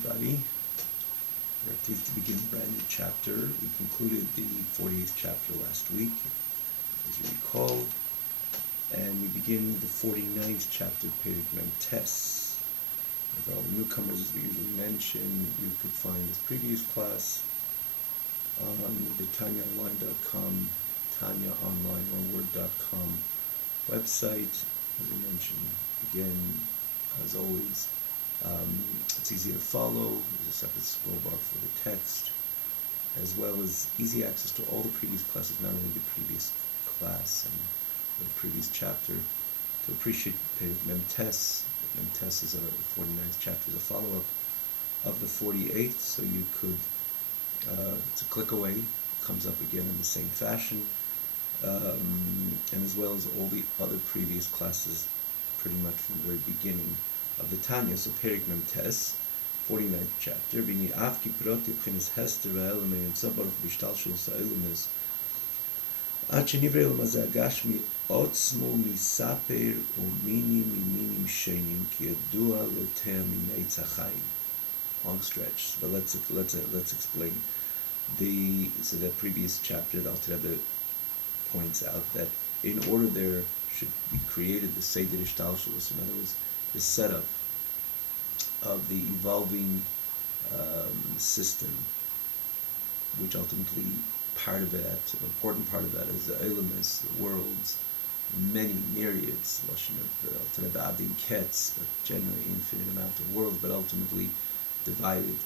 everybody. We're pleased to begin a brand new chapter. We concluded the 48th chapter last week, as you recall, and we begin the 49th chapter, Perek Mem Tes. For all the newcomers, as we usually mention, you could find this previous class on the TanyaOnline.com, TanyaOnline.com website. As I mentioned, again, as always, it's easy to follow. There's a separate scroll bar for the text, as well as easy access to all the previous classes, not only the previous class and the previous chapter. To appreciate Mem Tes. Mem Tes is a 49th chapter, is a follow-up of the 48th, so you could, it's a click away, comes up again in the same fashion, and as well as all the other previous classes, pretty much from the very beginning of the Tanya. So Perek Mem Tes, 49th chapter. V'ni af kiproti b'chinas hester v'elam yimtza baruch b'shtalshul sa'ilumis ad shenivre elam hazeh hagashmi otzmo misaper u'minim miminim shenim ki yadua loter mim'etz hachayim. Long stretch, but let's explain. So that previous chapter, the Alter Rebbe points out that in order there should be created the Seder Ishtalshelus, in other words, the setup of the evolving system, which ultimately part of that, an important part of that, is the Eilumis, the worlds, many myriads, Lashon of Alter Rebbe Adin Ketz, a generally infinite amount of worlds, but ultimately divided,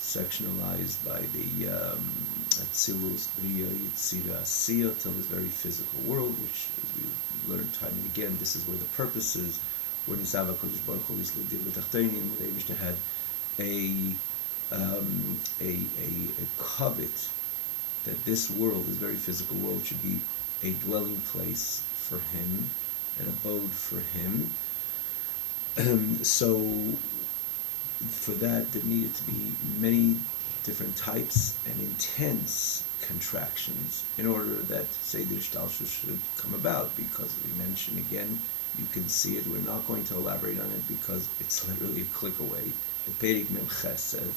sectionalized by the Atzilus, Bria, Yitzira, Asiya, till this very physical world, which, as we learned time and again, this is where the purpose is, where Nisava Kodesh Baruch Hu Yisledir V'Tachtenim, where Abishter had a covet that this world, this very physical world, should be a dwelling place for him, an abode for him. So for that, there needed to be many different types and intense contractions in order that Seder Ishtalshus should come about, because we mentioned again, you can see it, we're not going to elaborate on it because it's literally a click away. The Perek Mem Ches says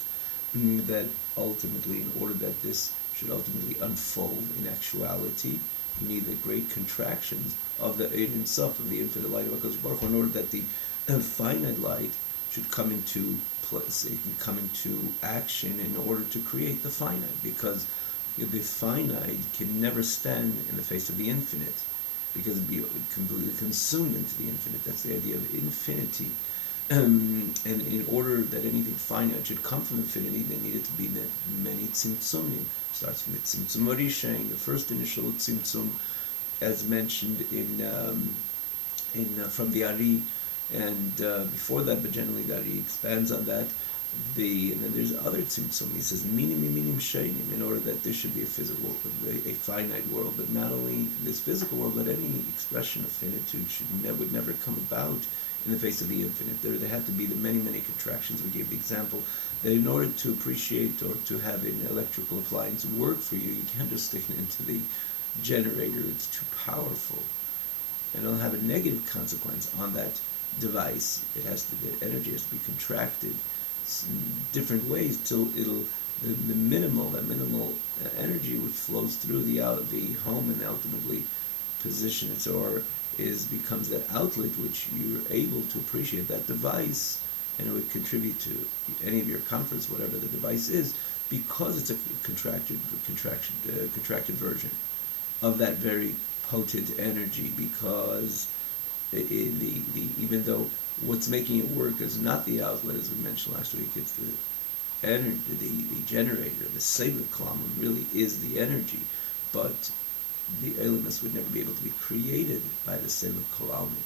that ultimately, in order that this should ultimately unfold in actuality, you need the great contractions of the Ein Sof, of the infinite light of HaKadosh Baruch Hu, in order that the finite light should come into place, it can come into action in order to create the finite, because the finite can never stand in the face of the infinite, because it'd be completely consumed into the infinite. That's the idea of infinity. And in order that anything finite should come from infinity, there needed to be many tzimtzumim. Starts from the tzimtzum Arishain, the first initial tzimtzum, as mentioned from the Ari, and before that, but generally the Ari expands on that. And then there's other tzimtzum. He says minim sheinim, in order that there should be a physical, a finite world, but not only this physical world, but any expression of finitude would never come about in the face of the infinite. There had to be the many contractions. We gave the example that in order to appreciate or to have an electrical appliance work for you, you can't just stick it into the generator. It's too powerful, and it'll have a negative consequence on that device. The energy has to be contracted different ways till the minimal energy which flows through the home and ultimately position it, or becomes that outlet which you're able to appreciate that device, and it would contribute to any of your comforts, whatever the device is, because it's a contracted version of that very potent energy. Because even though what's making it work is not the outlet, as we mentioned last week, it's the energy, the generator, the Sefer Kalamim really is the energy, but the elements would never be able to be created by the Sefer Kalamim.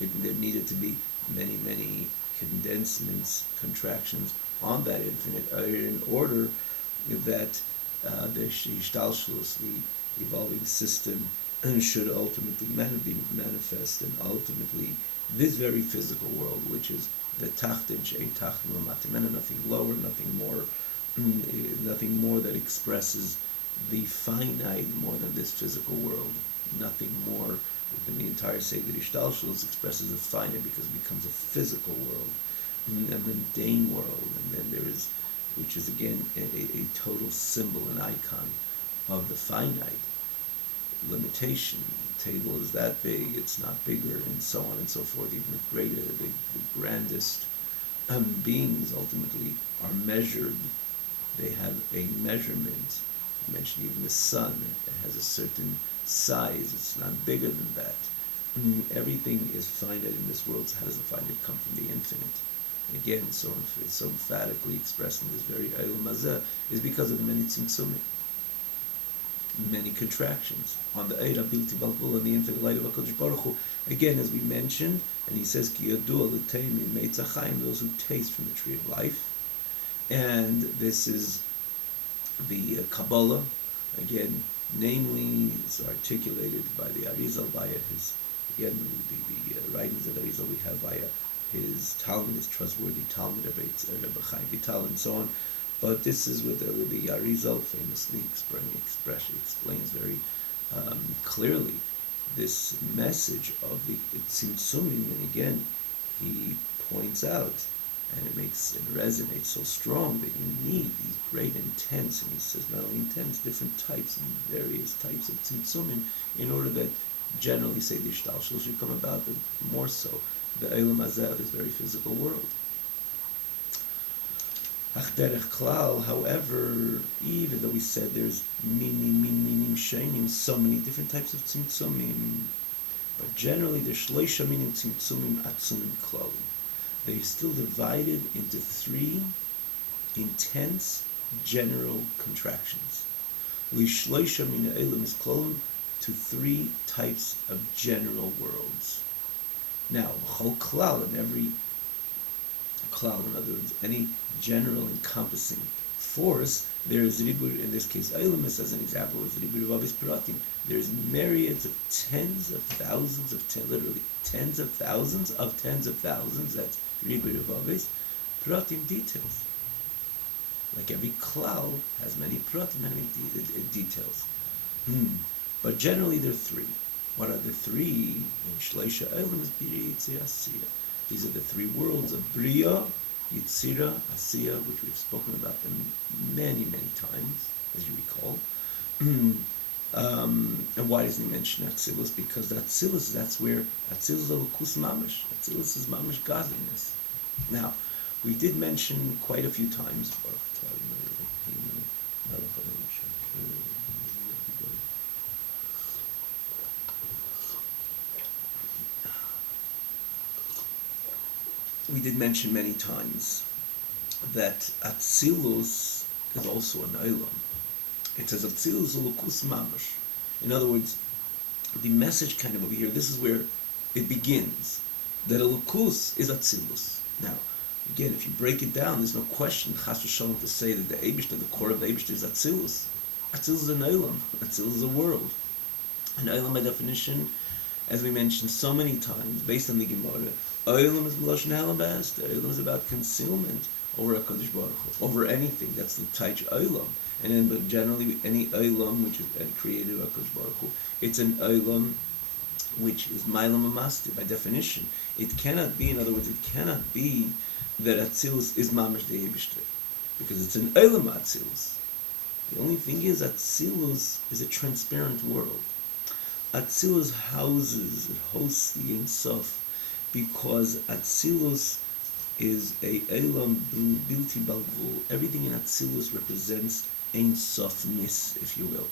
There needed to be many condensements, contractions on that infinite in order that the Ishtalshelus, the evolving system, should ultimately be manifest, and ultimately this very physical world, which is the Tachtin Shein Tachtin L'Matimena, nothing lower, nothing more that expresses the finite more than this physical world. Nothing more within the entire Seder Ishtalshelus expresses the finite, because it becomes a physical world. a mundane world, and then there is, which is again a total symbol and icon of the finite limitation. The table is that big, it's not bigger, and so on and so forth. Even the greater, the grandest beings ultimately are measured. They have a measurement. You mentioned even the sun. It has a certain size. It's not bigger than that. Everything is finite in this world. So how does the finite come from the infinite? Again, so emphatically expressed in this very Eilam Hazeh is because of the many tzimtzumim, many contractions on the Eira Bilti Balkul and the infinite light of HaKadosh Baruch Hu. Again, as we mentioned, and he says, Ki yadu l'teimim meitzachayim, those who taste from the tree of life. And this is the Kabbalah, again, namely, is articulated by the Arizal via his, again, the writings of Arizal we have via his Talmud, his trustworthy Talmud, Rebbe Chaim Vital, and so on. But this is what the Arizal famously explains very clearly this message of the Tzimtzumim, and again, he points out, and it resonates so strong that you need these great intense, and he says not only intense, different types and various types of tzimtzumim in order that generally say the ishtalshul should come about, but more so the Eilam Hazeh, this very physical world. Derech Klal, however, even though we said there's minim shainim, so many different types of tzimtzumim, but generally there's shleisha minim tzimtzumim atzumim klal. They're still divided into three intense general contractions. Lishleisha min ha'elam is clone to three types of general worlds. Now, chol klal, in every klal, in other words, any general encompassing force, there is ribur, in this case, Eilamis as an example, is ribur vavis pratim. There's myriads of tens of thousands of, literally tens of thousands, that's ribur vavis, pratim details. Like every klal has many pratim, many details. But generally there are three. What are the three? In Shleisha Eilam is Biri, Yitzira, Asiya. These are the three worlds of Bria, Yitzira, Asiya, which we've spoken about them many, many times, as you recall. And why doesn't he mention Atzilus? Because Atzilus, that's where Atzilus is Elokus Mamash. Atzilus is Mamash godliness. Now, we did mention quite a few times, we did mention many times that Atzilus is also an Eilam. It says Atzilus Elokus Mamash. In other words, the message kind of over here, this is where it begins, that Elokus is Atzilus. Now, again, if you break it down, there's no question, Chas v'shalom, to say that the Eibishter, the core of the Eibishter is Atzilus. Atzilus is an Eilam. Atzilus is a world. An Eilam, by definition, as we mentioned so many times, based on the Gemara, Eilam is L'Lashon Halabas. The Eilam is about concealment over HaKadosh Baruch Hu, over anything. That's the Taich Eilam. And then, but generally, any Eilam which is created by HaKadosh Baruch Hu, it's an Eilam which is Mailam Amasti, by definition. It cannot be, in other words, it cannot be that Atzilus is Mamash the Eibishter, because it's an Eilam Atzilus. The only thing is, Atzilus is a transparent world. Atzilus houses, it hosts the Ein Sof, because Atzilus is a Eilam Bilti Balgvul. Everything in Atzilus represents Ein Sofness, if you will.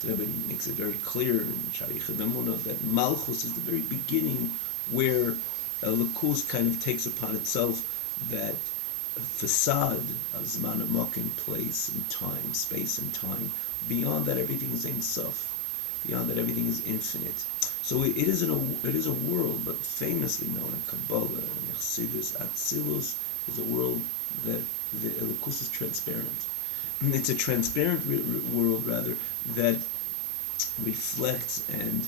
The Rebbe makes it very clear in Sharich Emunah that Malchus is the very beginning where Elokus kind of takes upon itself that facade of Zman Amokim, place and time, space and time. Beyond that, everything is Ein Sof. Beyond that, everything is infinite. So it is a world, but famously known in Kabbalah and Chassidus, Atzilus is a world that the Elokus is transparent. It's a transparent world, rather, that reflects and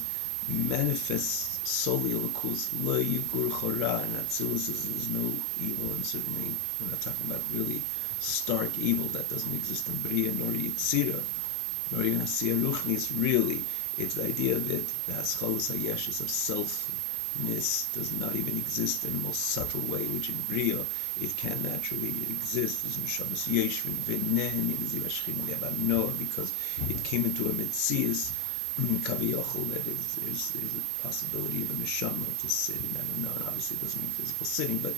manifests solely Elokus. Lo yugur chora, and Atzilus is no evil, and certainly we're not talking about really stark evil that doesn't exist in Bria nor Yitzira, nor even Asiya Ruchnis, really. It's the idea that the Haschalus HaYeshus of self nis does not even exist in the most subtle way, which in Bria it can naturally exist. Because it came into a Metzias, Kaviyachol, that is a possibility of a neshama to sit in. I don't know, obviously it doesn't mean physical sitting, but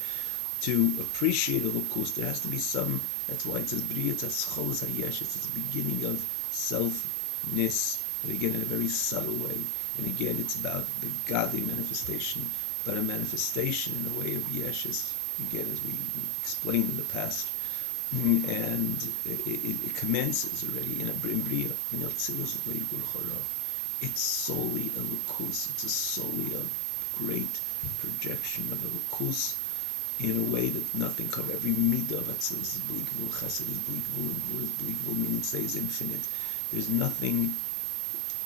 to appreciate a lukus, there has to be some. That's why it says Bria Tzcholas Hayesh. It's the beginning of selfness, but again in a very subtle way. And again, it's about the godly manifestation, but a manifestation in a way of yeshus. Again, as we explained in the past, and it commences already in Bria, in Atzilus Leibul Chora. It's solely a lukus. It's solely a great projection of a lukus in a way that nothing covered. Every midah of Atzilus is believable, Chesed is believable, and Gvura is believable, meaning it stays infinite. There's nothing,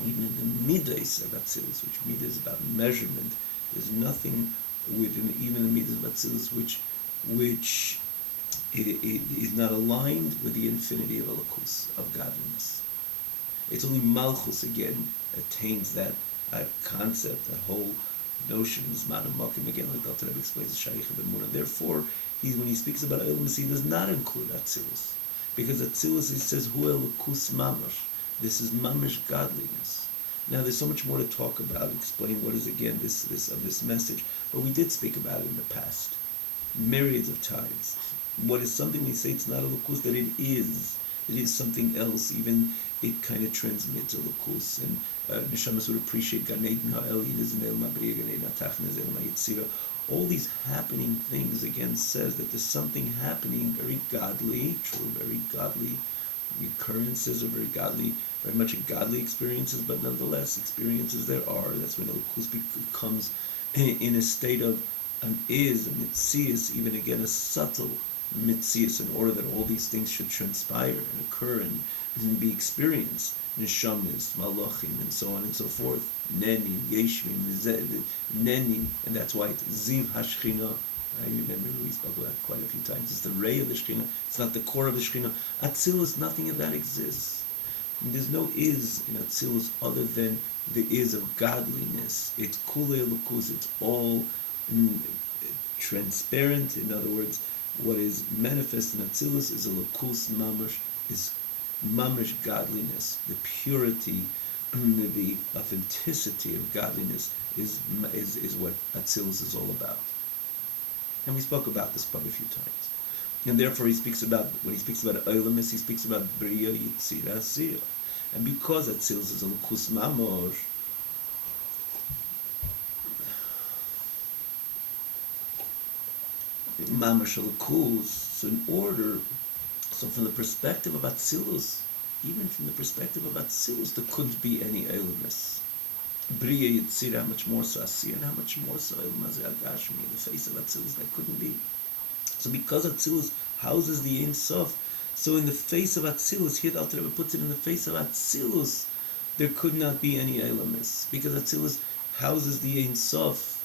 even in the midas of Atzilus, which midah is about measurement, there's nothing within even the midas of Atzilus which is not aligned with the infinity of Elokus, of godliness. It's only Malchus again attains that concept, that whole notion, Zman Makim, again, like Dr. Rebbe explains, Shaykh B'Emunah. Therefore, when he speaks about Eilam, he does not include Atzilus, because Atzilus, he says, Hu Elokus Mamash. This is Mamish godliness. Now, there's so much more to talk about, explain what is again this message, but we did speak about it in the past, myriads of times. What is something we say it's not a lukus, that it is something else. Even it kind of transmits a lukus, and neshamas would appreciate Gan Eden Ha'elin Zinel Mabriya Gan Eden Hatachn Zinel Mayitzira. All these happening things again says that there's something happening very godly, true, very godly occurrences, or very much godly experiences, but nonetheless experiences there are. That's when the lukus becomes in a state of an mitzias, even again a subtle mitzias, in order that all these things should transpire and occur and be experienced. Neshamis, malachim, and so on and so forth. Nenim, yeshvim, nenim, and that's why it's ziv hashchina. I remember we spoke about it quite a few times. It's the ray of the Shekhinah. It's not the core of the Shekhinah. Atzilus, nothing of that exists. And there's no is in Atzilus other than the is of godliness. It's kulei lukus. It's all transparent. In other words, what is manifest in Atzilus is a lukus mamash, is mamash godliness. The purity, the authenticity of godliness is what Atzilus is all about. And we spoke about this probably a few times. And therefore when he speaks about Eilamis, he speaks about Bria, Yitzira, Asiyah. And because Atzilus is a lukus mamash, mamash lukus, so from the perspective of Atzilus, even from the perspective of Atzilus, there couldn't be any Eilamis. Bria Yitzira, how much more so Asiyah, and how much more so Eilam Agashmi, in the face of Atzilus, that couldn't be. So because Atzilus houses the Ein Sof, so in the face of Atzilus, here the Alter Rebbe puts it, in the face of Atzilus, there could not be any Eilamis, because Atzilus houses the Ein Sof,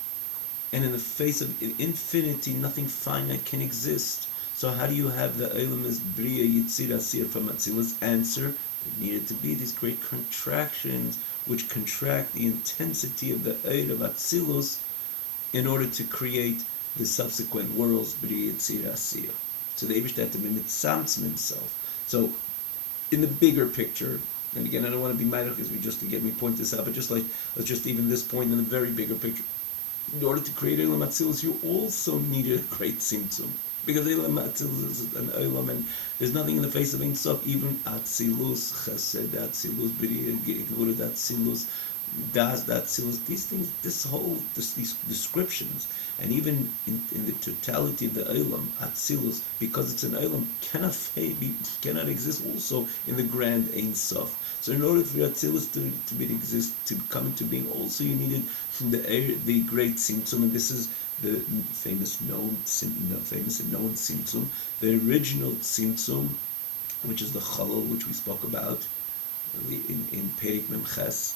and in the face of infinity, nothing finite can exist. So how do you have the Eilamis Bria Yitzira Asiyah from Atzilus? Answer: there needed to be these great contractions which contract the intensity of the Eid of Atzilus in order to create the subsequent worlds, B'ri Yitzira Asiyah. So the Eibush had to be mitzamtzim himself. So in the bigger picture, and again, I don't want to be mad because we point this out, but let's just even this point in the very bigger picture. In order to create Eilam Atzilus, you also needed a great tzimtzum. Because Eilam Atzilus is an Eilam, and there's nothing in the face of Ein Sof, even Atzilus, Chesed Atzilus, B'ri Gvura Atzilus, Das Atzilus, these things, these descriptions, and even in the totality of the Eilam, Atzilus, because it's an Eilam, cannot exist also in the grand Ein Sof. So in order for Atzilus to come into being, also you needed the great Tzimtzum, and this is the famous and known Tzimtzum, the original Tzimtzum, which is the Chalal, which we spoke about in Perik Memches,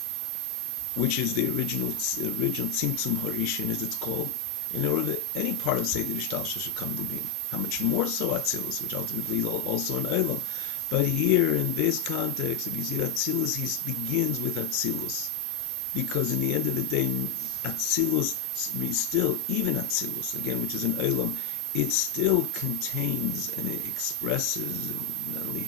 which is the original Tzimtzum Harishin, as it's called, in order that any part of Seder Ishtalsha should come to being. How much more so Atzilus, which ultimately is also an Eilam. But here, in this context, if you see Atzilus, he begins with Atzilus. Because in the end of the day, Atzilus still, even Atzilus, again, which is an Olam, it still contains and it expresses, not only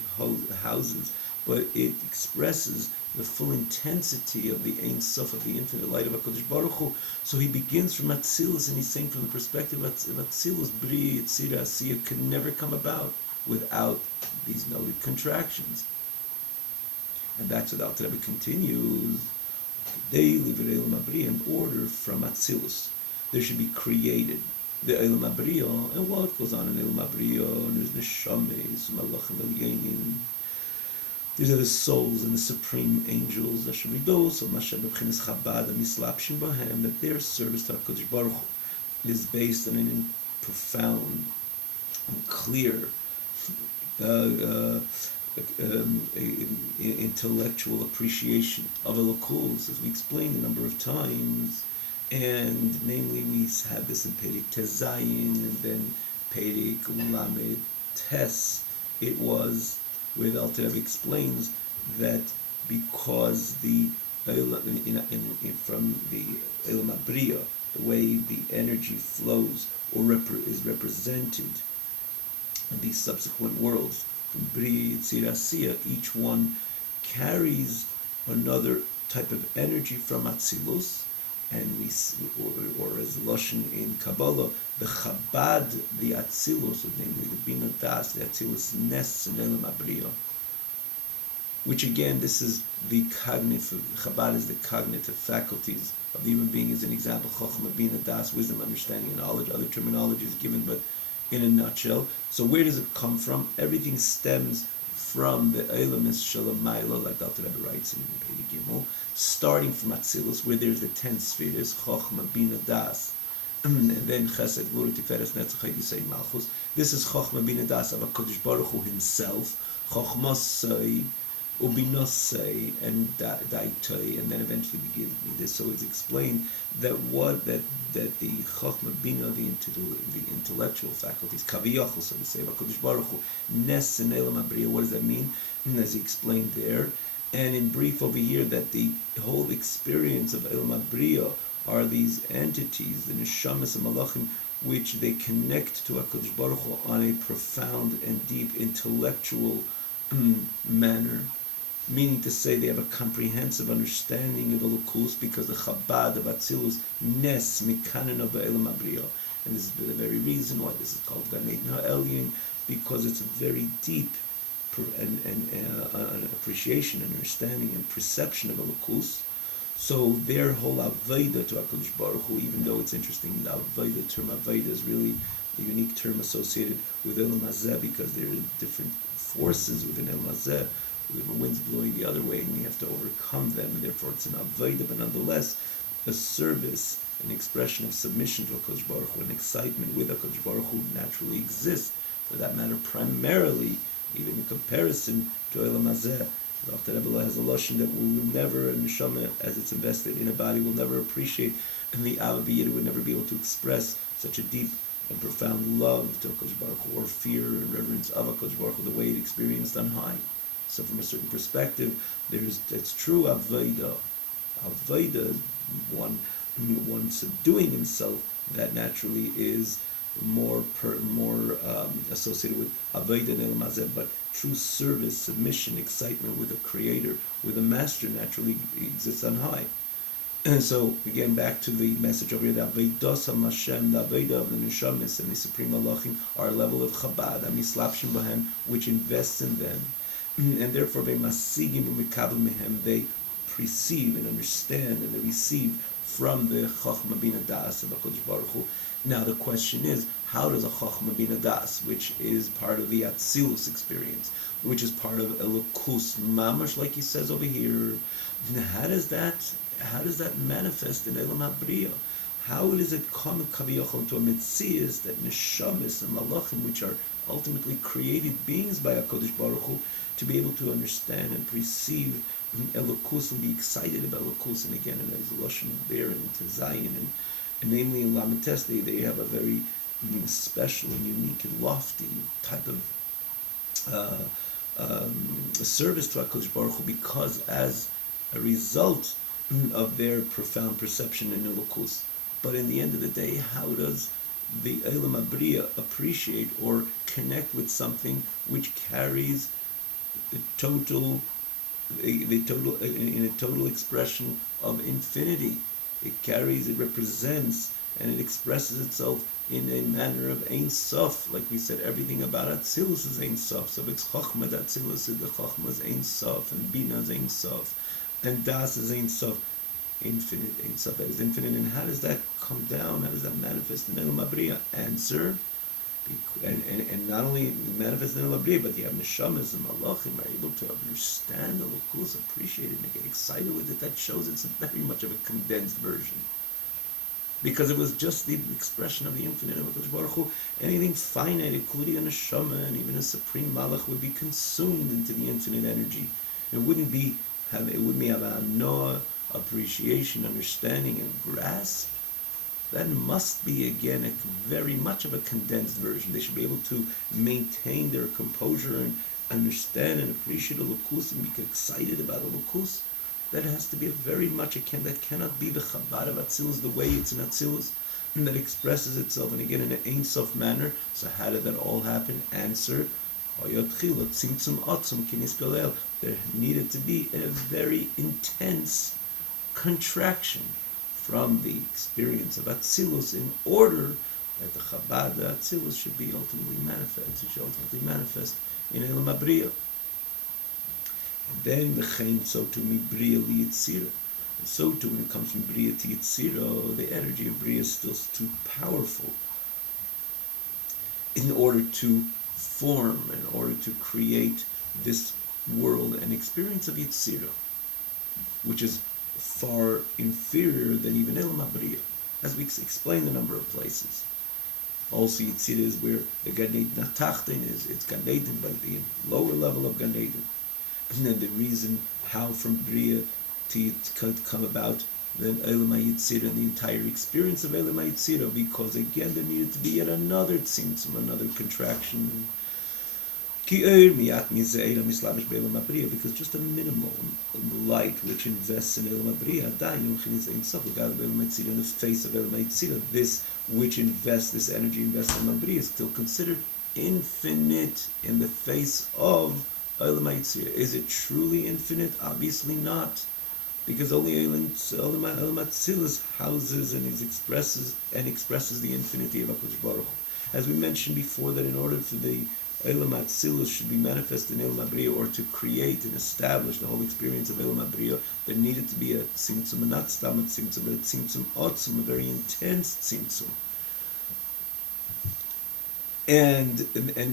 houses, but it expresses the full intensity of the Ein Sof, of the infinite light of HaKadosh Baruch Hu. So he begins from Atzilus, and he's saying from the perspective of Atzilus, Bri, Yitzira, Asiya can never come about without these noted contractions. And that's what Alter Rebbe continues. They live in order from Atzilus. There should be created the Elam Abriyo, and what goes on in Elam Abriyo, and there's Neshames, Malachim Elyonim. These are the souls and the supreme angels, Asheridos, or Mashem B'chinas Chabad, and Mislapshim Bahem, that their service to HaKadosh Baruch Hu is based on a profound and clear intellectual appreciation of Elokus, as we explained a number of times. And namely, we had this in Perek Tezayin, and then Perek Lamed Tes. It was where the Alter Rebbe explains that because the from the Elam Abriya, the way the energy flows or is represented in these subsequent worlds, from Bri, Yitzira, Asiya, each one carries another type of energy from Atzilus, and we, or as Lashon in Kabbalah, the Chabad, the Atzilus, namely the Bina Das, the Atzilus Nes in Elam Abriya, which again, this is the cognitive, Chabad is the cognitive faculties of the human being, as an example, Chochmah, Bina Das, wisdom, understanding, and knowledge. Other terminology is given, but in a nutshell. So where does it come from? Everything stems from the Eilamis Shalamayla, like Alter Rebbe writes in Perek Gimel, starting from Atzilus, where there's the 10 spheres, Chochmah, Bina, Das, and then Chesed, Gvura, Tiferes, Netzach, Yisei, Malchus. This is Chochmah, Bina, Das of HaKadosh Baruch Hu himself, Chochmah, Ubinosei, and Daitoi, and then eventually begins this. So it's explained that that the Chochmah Bina, the intellectual faculties, Kaviyachol, so to say, HaKadosh Baruch Hu, Nes and Elam Abriya, what does that mean? And as he explained there, and in brief over here, that the whole experience of Elam Abriya are these entities, the Neshamas and Malachim, which they connect to HaKadosh Baruch Hu on a profound and deep intellectual manner, meaning to say they have a comprehensive understanding of Elokus, because the Chabad of Atzilus Nes Mikanan of Elam Abriya, and this is the very reason why this is called Gan Eden HaElyon, because it's a very deep an appreciation, and understanding, and perception of Elokus. So their whole Aveda to HaKadosh Baruch Hu, even though it's interesting, the Aveda term Aveda is really a unique term associated with Elam Hazeh, because there are different forces within Elam Hazeh. The wind's blowing the other way, and we have to overcome them, and therefore it's an Aveda, but nonetheless, a service, an expression of submission to HaKadosh Baruch Hu, an excitement with HaKadosh Baruch Hu naturally exists. For that matter, primarily, even in comparison to Elam Hazeh, the Alter Rebbe has a lashon that we will never, and neshama, as it's invested in a body, will never appreciate, and the Avabiyah would never be able to express such a deep and profound love to HaKadosh Baruch Hu, or fear and reverence of HaKadosh Baruch Hu, the way it experienced on high. So from a certain perspective, it's true Aveda. Aveda, one subduing himself, that naturally is more associated with Aveda and Elam Hazeh, but true service, submission, excitement with a creator, with a master, naturally exists on high. And so, again, back to the message over here, the Avedos HaMashem, the Aveda of the Neshamis and the Supreme Malachim, are a level of Chabad, Amislapshim Bahem, which invests in them. And therefore, they perceive and understand and they receive from the Chochmah Bina Das of HaKadosh Baruch Hu. Now the question is, how does a Chochmah Bina Das, which is part of the Atzilus experience, which is part of Elokus Mamash, like he says over here, how does that manifest in Elam HaBriya? How does it come Kaviyachol to a Metzias that Neshamis and Malachim, which are ultimately created beings by HaKadosh Baruch Hu, to be able to understand and perceive Elokus and be excited about Elokus? And again, and there's a lashon there in Tezayin, and namely in Lamed Tes, they have a very special and unique and lofty type of service to HaKadosh Baruch Hu, because as a result of their profound perception in Elokus, But in the end of the day, how does the Eilam Abriya appreciate or connect with something which carries the total, the total in a total expression of infinity? It represents, and it expresses itself in a manner of Ein Sof. Like we said, everything about Atzilus is Ein Sof. So if it's Chochmah, Atzilus is the Chochmah is Ein Sof, and Bina is Ein Sof, and Das is Ein Sof. Infinite, Ein Sof, that is infinite. And how does that come down? How does that manifest in Eilam Abriya? Answer, and not only manifest in Eilam Abriya, but the Neshamas and Malachim are able to understand the Lukus, appreciate it, and get excited with it. That shows it's very much of a condensed version. Because it was just the expression of the infinite of HaKadosh Baruch Hu. Anything finite, including a neshama and even a supreme malach, would be consumed into the infinite energy. It wouldn't have a noah, appreciation, understanding, and grasp. That must be, again, a very much of a condensed version. They should be able to maintain their composure and understand and appreciate the lukus and be excited about the lukus. That has to be that cannot be the Chabad of Atzilus, the way it's in Atzilus, and that expresses itself, and again, in an Ein Sof manner. So how did that all happen? Answer, there needed to be a very intense contraction from the experience of Atzilus in order that the Chabad, the Atzilus, should be ultimately manifest in Eilam Abriya. Then the so too mi Briya li Yitzira. And so too when it comes from Briya to Yitzira, the energy of Briya is still too powerful in order to form, in order to create this world and experience of Yitzira, which is far inferior than even Eilam Abriya, as we explained a number of places. Also, Yitzira is where the Gan Eden Tachten is. It's Gan Eden, but the lower level of Gan Eden. And then the reason how from Briya to come about then Eilam HaYitzira and the entire experience of Eilam HaYitzira, because again there needed to be yet another tzimtzum, another contraction. Because just a minimal light which invests in Eilam Abriya, in the face of Eilam HaYitzira, this which invests, this energy invests in Eilam Abriya is still considered infinite in the face of Eilam HaYitzira. Is it truly infinite? Obviously not, because only Eilam HaTzilus houses and expresses the infinity of HaKadosh Baruch Hu. As we mentioned before, that in order for the Eilam HaTzilus should be manifest in Eilam Abriya, or to create and establish the whole experience of Eilam Abriya, there needed to be a tzimtzum, and not stam a tzimtzum, but a tzimtzum otzum, a very intense tzimtzum. And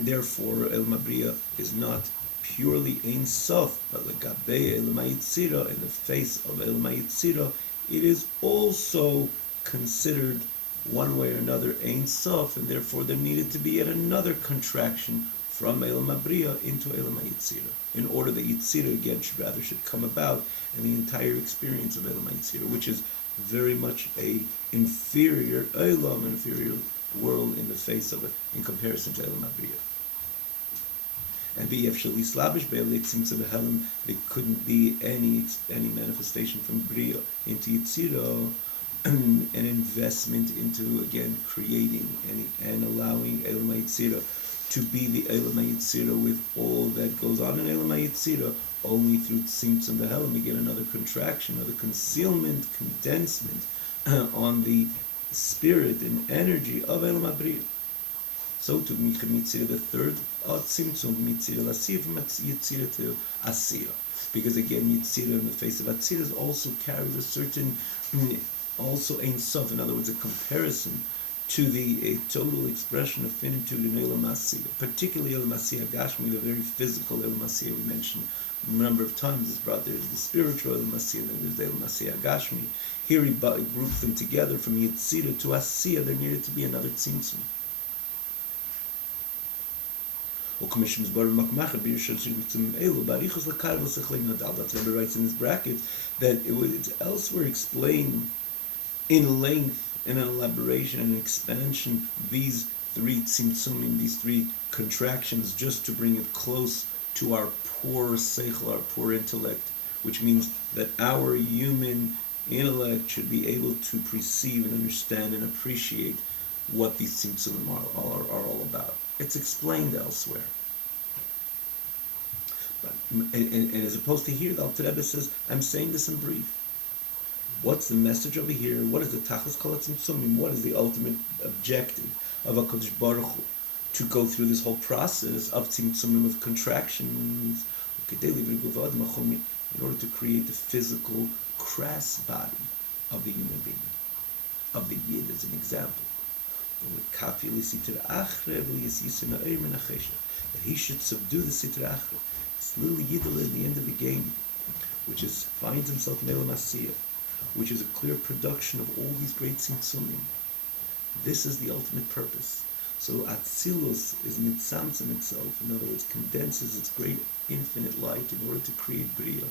therefore, Eilam Abriya is not purely Ein Sof, but Legabei Eilam HaYitzira, in the face of Eilam HaYitzira, it is also considered one way or another Ein Sof, and therefore there needed to be yet another contraction from Eilam Abriya into Eilam HaYitzira, in order that Yitzira again should come about, and the entire experience of Eilam HaYitzira, which is very much a inferior Eilam, inferior world in the face of it, in comparison to Eilam Abriya. And there couldn't be any manifestation from Briya into Yitzira, an investment into, again, creating and allowing Eilam HaYitzira to be the Eilam HaYitzira with all that goes on in Eilam HaYitzira, only through Tzimtzum V'Helam, again, another contraction, another concealment, condensement on the spirit and energy of Eilam Abriya. So to Mitzira, the third Tzimtzum, Mitzira L'Asiyah, from Yitzira to Asiyah. Because again, Yitzira in the face of Atzira also carries a certain, also Ein Sof, in other words, a comparison to the total expression of finitude in Eilam Asiyah, particularly Eilam Asiyah Gashmi, the very physical Eilam Asiyah we mentioned a number of times is brought. There's the spiritual Eilam Asiyah, and then there's Eilam Asiyah Gashmi. Here he groups them together from Yitzira to Asiyah. There needed to be another tzimtzum. That's Rebbe writes in his brackets that it's elsewhere explained in length, in an elaboration and an expansion, these three tzimtzumim, these three contractions, just to bring it close to our poor seichel, our poor intellect, which means that our human intellect should be able to perceive and understand and appreciate what these tzimtzumim are all about. It's explained elsewhere. But, and as opposed to here, the Alter Rebbe says, I'm saying this in brief. What's the message over here? What is the Tachlis Kol HaTzimtzumim? What is the ultimate objective of HaKadosh Baruch Hu? To go through this whole process of tzimtzumim, of contractions, in order to create the physical, crass body of the human being, of the Yid as an example. That he should subdue the Sitra Achra, this little Yidel at the end of the game, which finds himself in Elam Asiyah, which is a clear production of all these great tzimtzumim. This is the ultimate purpose. So Atzilus is mitzamtzem itself, in other words, condenses its great infinite light in order to create Bria.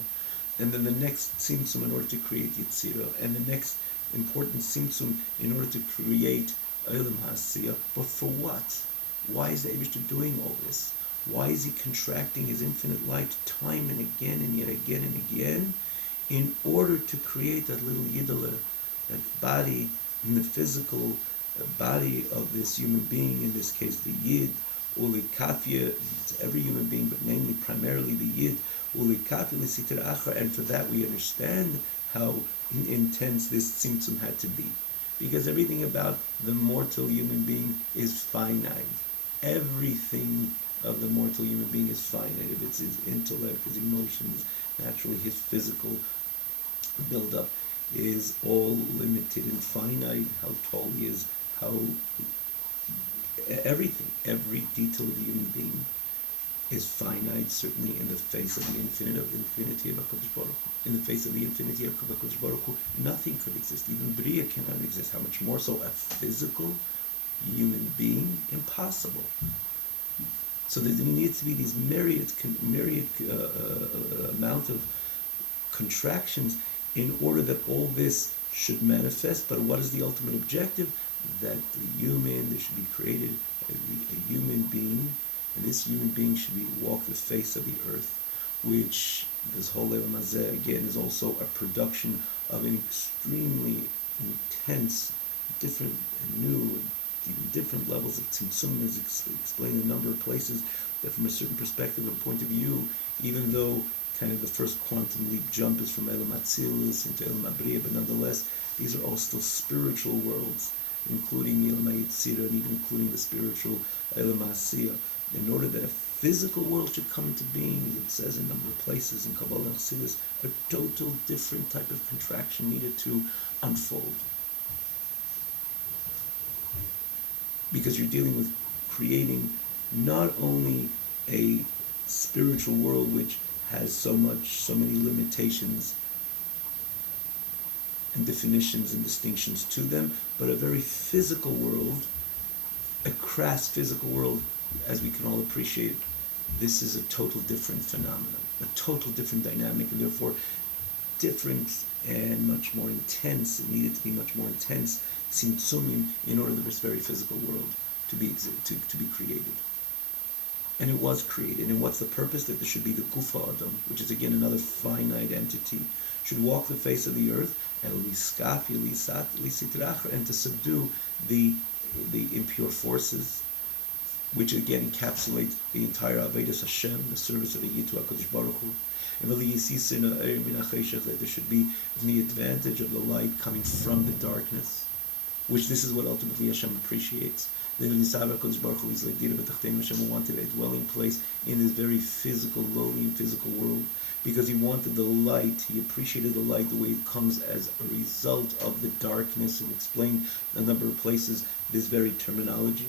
And then the next tzimtzum in order to create Yitzira, and the next important tzimtzum in order to create Elam Ha'asiyah. But for what? Why is the Eibishter doing all this? Why is he contracting his infinite light time and again and yet again and again in order to create that little Yidala, that body in the physical body of this human being, in this case the Yid, Uli Kafya, it's every human being, but namely primarily the Yid, Uli Kafya L'Sitra Achra, and for that we understand how intense this tzimtzum had to be. Because everything about the mortal human being is finite. Everything of the mortal human being is finite. If it's his intellect, his emotions, naturally his physical build-up is all limited and finite, how tall he is, how everything, every detail of the human being is finite, certainly in the face of the infinity of HaKadosh Baruch Hu. In the face of the infinity of HaKadosh Baruch Hu, nothing could exist. Even Bria cannot exist. How much more so a physical human being? Impossible. So there needs to be these myriad amount of contractions in order that all this should manifest. But what is the ultimate objective? That there should be created a human being, and this human being should walk the face of the earth, which this whole Elam Hazeh, again, is also a production of an extremely intense, different and new, even different levels of tzimtzum, as explained in a number of places, that from a certain perspective and point of view, even though kind of the first quantum leap jump is from Elam Atzilus into Elam Abriya, but nonetheless, these are all still spiritual worlds, including Elam HaYetzirah, and even including the spiritual Elam HaAsiyah. In order that a physical world should come into being, it says in a number of places in Kabbalah and Chassidus, a total different type of contraction needed to unfold. Because you're dealing with creating not only a spiritual world which has so many limitations and definitions and distinctions to them, but a very physical world, a crass physical world, as we can all appreciate. This is a total different phenomenon, a total different dynamic, and therefore different and much more intense. It needed to be much more intense tzimtzumim in order for this very physical world to be created. And it was created. And what's the purpose? That there should be the Gufa Adam, which is again another finite entity, should walk the face of the earth and to subdue the impure forces, which again encapsulates the entire Avodas Hashem, the service of the Yid to HaKadosh Baruch Hu. And that there should be the advantage of the light coming from the darkness, which this is what ultimately Hashem appreciates. Then HaKadosh Baruch Hu is like Hashem wanted a dwelling place in this very physical, lowly and physical world, because he wanted the light, he appreciated the light the way it comes as a result of the darkness, and explained a number of places this very terminology,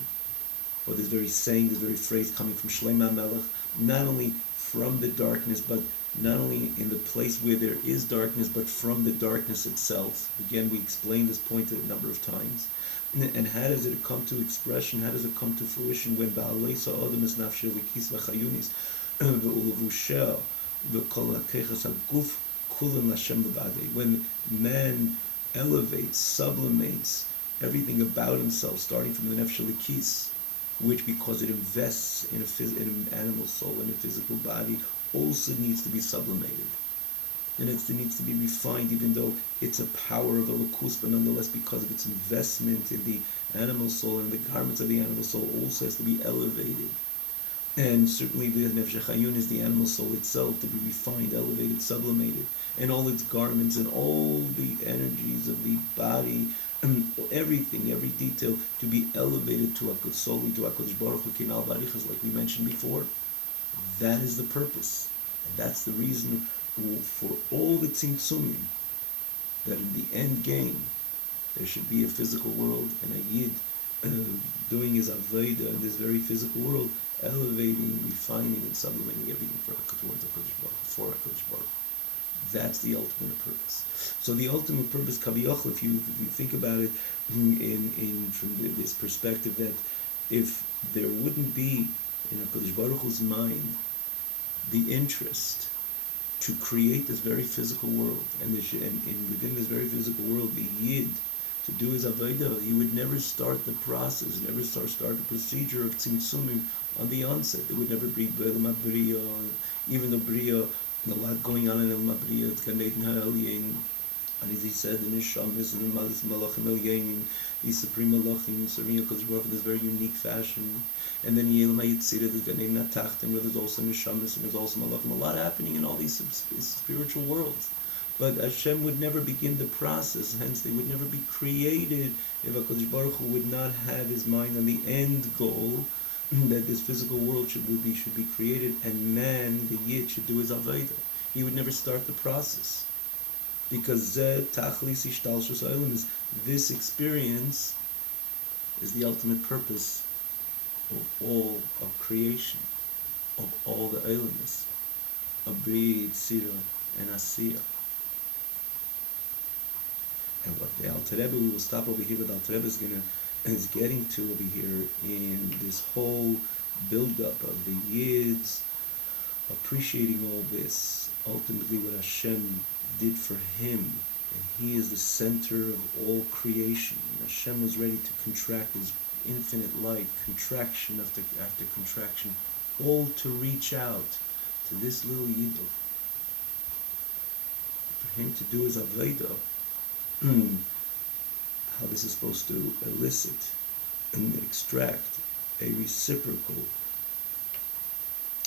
or this very saying, this very phrase coming from Shlomo HaMelech, not only from the darkness, but not only in the place where there is darkness, but from the darkness itself. Again, we explained this point a number of times. And how does it come to expression? How does it come to fruition when Ba'alei Sa'odem es nafshe l'kis v'chayunis v'ulevusheh v'kol ha'kechas ha'guf kulim l'Hashem b'vadei? When man elevates, sublimates everything about himself, starting from the nefesh l'kis, which because it invests in an animal soul, in a physical body, also needs to be sublimated. The next thing needs to be refined, even though it's a power of Elokus, but nonetheless, because of its investment in the animal soul and the garments of the animal soul, also has to be elevated. And certainly the Nefesh Chayun is the animal soul itself, to be refined, elevated, sublimated, and all its garments and all the energies of the body, and everything, every detail, to be elevated to solely to HaKadosh Baruch Hu Kinal Barichas, like we mentioned before. That is the purpose. And that's the reason for all the tzimtzumim, that in the end game, there should be a physical world, and a Yid doing his Avodah in this very physical world, elevating, refining, and sublimating everything for towards HaKadosh Baruch Hu, for HaKadosh Baruch Hu. That's the ultimate purpose. So the ultimate purpose, Kaviyachal, if you think about it from this perspective, that if there wouldn't be in HaKadosh Baruch Hu's mind the interest to create this very physical world, and within this very physical world, the Yid, to do his Avodah, he would never start the process, never start the procedure of Tzimtzumim on the onset. There would never be Be'elam HaBriya, even the Briya, a lot going on in Elam HaBriya, it's Gan Eden HaElyon, and as he said, the Neshamis and the Malis Malachim Elyonim, these supreme Malachim, serving HaKadosh Baruch Hu in this very unique fashion. And then Yelam HaYitzirah, there's Gan Eden HaTachtim, where there's also Neshamis and there's also Malachim, a lot happening in all these spiritual worlds. But Hashem would never begin the process, hence they would never be created if HaKadosh Baruch Hu would not have his mind on the end goal, that this physical world should be created, and man, the Yid, should do his Avodah. He would never start the process. Because Tachlis Ishtalshus Olam is this experience is the ultimate purpose of all of creation, of all the Olamis, of Bri, Tzira, and Asiyah. And what the Alter Rebbe, we will stop over here, but the Alter Rebbe is getting to over here in this whole build-up of the Yids, appreciating all this, ultimately what Hashem did for him, and he is the center of all creation. And Hashem was ready to contract his infinite light, contraction after contraction, all to reach out to this little Yidel, for him to do his Avodah. How this is supposed to elicit and extract a reciprocal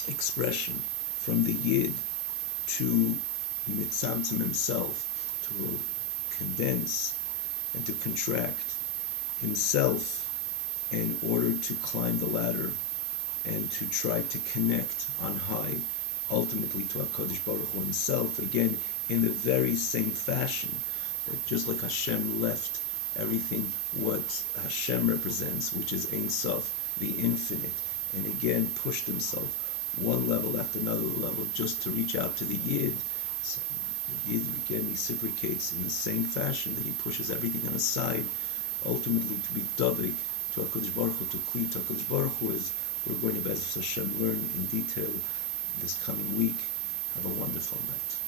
expression from the Yid to Mitzamtzim himself, to condense and to contract himself in order to climb the ladder and to try to connect on high, ultimately to HaKadosh Baruch Hu himself, again, in the very same fashion, that just like Hashem left everything what Hashem represents, which is Ein Sof, the infinite, and again pushed himself one level after another level just to reach out to the Yid. So the Yid again reciprocates in the same fashion that he pushes everything on his side, ultimately to be Davik to HaKadosh Baruch Hu, to Kli to HaKadosh Baruch Hu, as we're going to Be'ez Hashem learn in detail this coming week. Have a wonderful night.